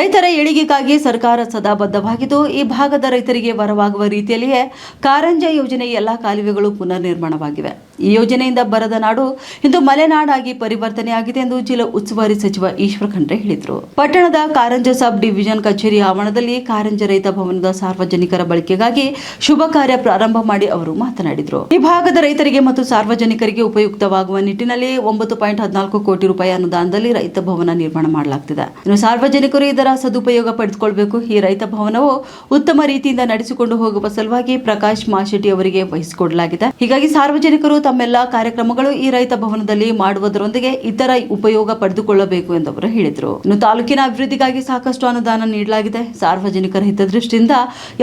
ರೈತರ ಏಳಿಗೆಗಾಗಿ ಸರ್ಕಾರ ಸದಾ ಬದ್ಧವಾಗಿದ್ದು ಈ ಭಾಗದ ರೈತರಿಗೆ ವರವಾಗುವ ರೀತಿಯಲ್ಲಿಯೇ ಕಾರಂಜ ಯೋಜನೆ ಎಲ್ಲಾ ಕಾಲುವೆಗಳು ಪುನರ್ ನಿರ್ಮಾಣವಾಗಿವೆ. ಈ ಯೋಜನೆಯಿಂದ ಬರದ ನಾಡು ಇಂದು ಮಲೆನಾಡಾಗಿ ಪರಿವರ್ತನೆಯಾಗಿದೆ ಎಂದು ಜಿಲ್ಲಾ ಉಸ್ತುವಾರಿ ಸಚಿವ ಈಶ್ವರ ಖಂಡ್ರೆ ಹೇಳಿದರು. ಪಟ್ಟಣದ ಕಾರಂಜ ಸಬ್ ಡಿವಿಷನ್ ಕಚೇರಿ ಆವರಣದಲ್ಲಿ ಕಾರಂಜ ರೈತ ಭವನದ ಸಾರ್ವಜನಿಕರ ಬಳಕೆಗಾಗಿ ಶುಭ ಕಾರ್ಯ ಪ್ರಾರಂಭ ಮಾಡಿ ಅವರು ಮಾತನಾಡಿದರು. ಈ ಭಾಗದ ರೈತರಿಗೆ ಮತ್ತು ಸಾರ್ವಜನಿಕರಿಗೆ ಉಪಯುಕ್ತವಾಗುವ ನಿಟ್ಟಿನಲ್ಲಿ 9.14 ಕೋಟಿ ರೂಪಾಯಿ ಅನುದಾನದಲ್ಲಿ ರೈತ ಭವನ ನಿರ್ಮಾಣ ಮಾಡಲಾಗುತ್ತಿದೆ. ಇನ್ನು ಸಾರ್ವಜನಿಕರು ಇದರ ಸದುಪಯೋಗ ಪಡೆದುಕೊಳ್ಳಬೇಕು. ಈ ರೈತ ಭವನವು ಉತ್ತಮ ರೀತಿಯಿಂದ ನಡೆಸಿಕೊಂಡು ಹೋಗುವ ಸಲುವಾಗಿ ಪ್ರಕಾಶ್ ಮಾಶೆಟ್ಟಿ ಅವರಿಗೆ ವಹಿಸಿಕೊಡಲಾಗಿದೆ. ಹೀಗಾಗಿ ಸಾರ್ವಜನಿಕರು ತಮ್ಮೆಲ್ಲ ಕಾರ್ಯಕ್ರಮಗಳು ಈ ರೈತ ಭವನದಲ್ಲಿ ಮಾಡುವುದರೊಂದಿಗೆ ಇತರ ಉಪಯೋಗ ಪಡೆದುಕೊಳ್ಳಬೇಕು ಎಂದು ಅವರು ಹೇಳಿದರು. ಇನ್ನು ತಾಲೂಕಿನ ಅಭಿವೃದ್ಧಿಗಾಗಿ ಸಾಕಷ್ಟು ಅನುದಾನ ನೀಡಲಾಗಿದೆ. ಸಾರ್ವಜನಿಕರ ಹಿತದೃಷ್ಟಿಯಿಂದ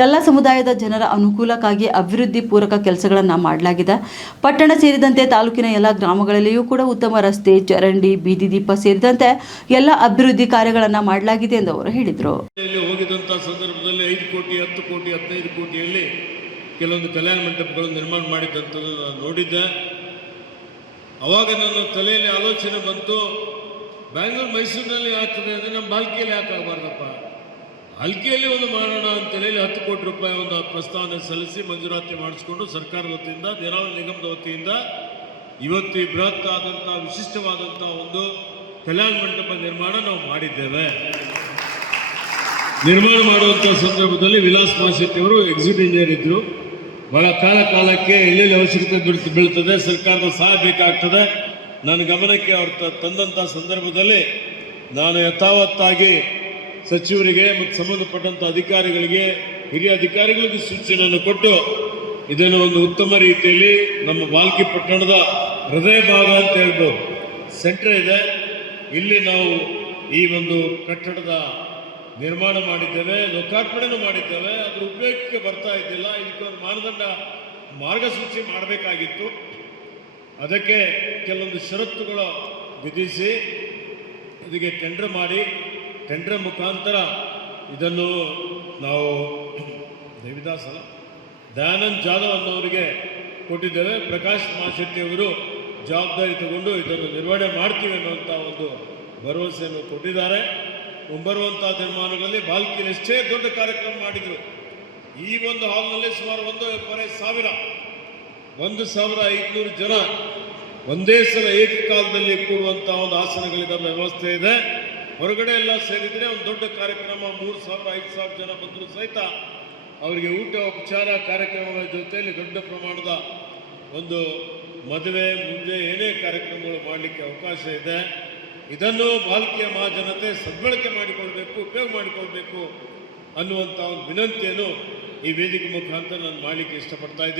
ಎಲ್ಲ ಸಮುದಾಯದ ಜನರ ಅನುಕೂಲಕ್ಕಾಗಿ ಅಭಿವೃದ್ಧಿ ಪೂರಕ ಕೆಲಸಗಳನ್ನು ಮಾಡಲಾಗಿದೆ. ಪಟ್ಟಣ ಸೇರಿದಂತೆ ತಾಲೂಕಿನ ಎಲ್ಲ ಗ್ರಾಮಗಳಲ್ಲಿಯೂ ಕೂಡ ಉತ್ತಮ ರಸ್ತೆ, ಚರಂಡಿ, ಬೀದಿ ದೀಪ ಸೇರಿದಂತೆ ಎಲ್ಲ ಅಭಿವೃದ್ಧಿ ಕಾರ್ಯಗಳನ್ನು ಮಾಡಲಾಗಿದೆ ಎಂದು ಅವರು ಹೇಳಿದರು. ಹೋಗಿದಂತ ಸಂದರ್ಭದಲ್ಲಿ 5 ಕೋಟಿ 10 ಕೋಟಿ 15 ಕೋಟಿಯಲ್ಲಿ ಕೆಲವೊಂದು ಕಲ್ಯಾಣ ಮಂಟಪಗಳನ್ನು ನಿರ್ಮಾಣ ಮಾಡಿದಂಥದ್ದು ನಾನು ನೋಡಿದ್ದೆ. ಅವಾಗ ನನ್ನ ತಲೆಯಲ್ಲಿ ಆಲೋಚನೆ ಬಂತು, ಬ್ಯಾಂಗ್ಳೂರು ಮೈಸೂರಿನಲ್ಲಿ ಆಗ್ತದೆ ಅಂದರೆ ನಮ್ಮ ಬಾಲ್ಕಿಯಲ್ಲಿ ಯಾಕೆ ಆಗಬಾರ್ದಪ್ಪ, ಹಲ್ಕಿಯಲ್ಲಿ ಒಂದು ಮಾಡೋಣ ಅಂತೇಳಿ 10 ಕೋಟಿ ರೂಪಾಯಿ ಒಂದು ಪ್ರಸ್ತಾವನೆ ಸಲ್ಲಿಸಿ ಮಂಜೂರಾತಿ ಮಾಡಿಸ್ಕೊಂಡು ಸರ್ಕಾರದ ವತಿಯಿಂದ, ನೀರಾವರಿ ನಿಗಮದ ವತಿಯಿಂದ ಇವತ್ತು ಈ ಬೃಹತ್ ಆದಂಥ ವಿಶಿಷ್ಟವಾದಂಥ ಒಂದು ಕಲ್ಯಾಣ ಮಂಟಪ ನಿರ್ಮಾಣ ನಾವು ಮಾಡಿದ್ದೇವೆ. ನಿರ್ಮಾಣ ಮಾಡುವಂಥ ಸಂದರ್ಭದಲ್ಲಿ ವಿಲಾಸ್ ಮಾಶೆಟ್ಟಿ ಅವರು ಎಕ್ಸಿಕ್ಯೂಟಿವ್ ಇಂಜಿನಿಯರ್ ಇದ್ದರು. ಬಹಳ ಕಾಲಕ್ಕೆ ಎಲ್ಲೆಲ್ಲಿ ಅವಶ್ಯಕತೆ ಬೀಳ್ತದೆ, ಸರ್ಕಾರದ ಸಹಾಯ ಬೇಕಾಗ್ತದೆ, ನನ್ನ ಗಮನಕ್ಕೆ ಅವರು ತಂದಂಥ ಸಂದರ್ಭದಲ್ಲಿ ನಾನು ಯಥಾವತ್ತಾಗಿ ಸಚಿವರಿಗೆ ಮತ್ತು ಸಂಬಂಧಪಟ್ಟಂಥ ಅಧಿಕಾರಿಗಳಿಗೆ, ಹಿರಿಯ ಅಧಿಕಾರಿಗಳಿಗೆ ಸೂಚನೆಯನ್ನು ಕೊಟ್ಟು ಇದನ್ನು ಒಂದು ಉತ್ತಮ ರೀತಿಯಲ್ಲಿ ನಮ್ಮ ಬಾಲ್ಕಿ ಪಟ್ಟಣದ ಹೃದಯ ಭಾಗ ಅಂತ ಹೇಳ್ಬೋದು, ಸೆಂಟರ್ ಇದೆ, ಇಲ್ಲಿ ನಾವು ಈ ಒಂದು ಕಟ್ಟಡದ ನಿರ್ಮಾಣ ಮಾಡಿದ್ದೇವೆ, ಲೋಕಾರ್ಪಣೆನೂ ಮಾಡಿದ್ದೇವೆ. ಅದರ ಉಪಯೋಗಕ್ಕೆ ಬರ್ತಾ ಇದ್ದಿಲ್ಲ. ಇದಕ್ಕೊಂದು ಮಾರ್ಗಸೂಚಿ ಮಾಡಬೇಕಾಗಿತ್ತು. ಅದಕ್ಕೆ ಕೆಲವೊಂದು ಷರತ್ತುಗಳು ವಿಧಿಸಿ ಇದಕ್ಕೆ ಟೆಂಡರ್ ಮಾಡಿ, ಟೆಂಡರ್ ಮುಖಾಂತರ ಇದನ್ನು ನಾವು ದಯಾನಂದ್ ಜಾಧವ್ ಅನ್ನೋರಿಗೆ ಕೊಟ್ಟಿದ್ದೇವೆ. ಪ್ರಕಾಶ್ ಮಾಶೆಟ್ಟಿ ಅವರು ಜವಾಬ್ದಾರಿ ತಗೊಂಡು ಇದನ್ನು ನಿರ್ವಹಣೆ ಮಾಡ್ತೀವಿ ಅನ್ನುವಂಥ ಒಂದು ಭರವಸೆಯನ್ನು ಕೊಟ್ಟಿದ್ದಾರೆ. ಮುಂಬರುವಂಥ ದಿನಮಾನಗಳಲ್ಲಿ ಬಾಲ್ಕಿಯಲ್ಲಿ ಎಷ್ಟೇ ದೊಡ್ಡ ಕಾರ್ಯಕ್ರಮ ಮಾಡಿದರು. ಈ ಒಂದು ಹಾಲ್ನಲ್ಲಿ ಸುಮಾರು 1,500 ಜನ ಒಂದೇ ಸಲ ಏಕಕಾಲದಲ್ಲಿ ಕೂಡುವಂಥ ಒಂದು ಆಸನಗಳಿದ್ದಾವೆ, ವ್ಯವಸ್ಥೆ ಇದೆ. ಹೊರಗಡೆ ಎಲ್ಲ ಸೇರಿದರೆ ಒಂದು ದೊಡ್ಡ ಕಾರ್ಯಕ್ರಮ 3,000-5,000 ಜನ ಬಂದರೂ ಸಹಿತ ಅವರಿಗೆ ಊಟ ಉಪಚಾರ ಕಾರ್ಯಕ್ರಮಗಳ ಜೊತೆಯಲ್ಲಿ ದೊಡ್ಡ ಪ್ರಮಾಣದ ಒಂದು ಮದುವೆ ಮುಂಜೆ ಏನೇ ಕಾರ್ಯಕ್ರಮಗಳು ಮಾಡಲಿಕ್ಕೆ ಅವಕಾಶ ಇದೆ. ಇದನ್ನು ಬಾಲ್ಕಿಯ ಮಹಾಜನತೆ ಸದ್ಬಳಕೆ ಮಾಡಿಕೊಳ್ಬೇಕು, ಉಪಯೋಗ ಮಾಡಿಕೊಳ್ಬೇಕು ಅನ್ನುವಂಥ ಒಂದು ವಿನಂತಿಯನ್ನು ಈ ವೇದಿಕೆ ಮುಖಾಂತರ ನಾನು ಮಾಡಲಿಕ್ಕೆ ಇಷ್ಟಪಡ್ತಾ ಇದ್ದೀನಿ.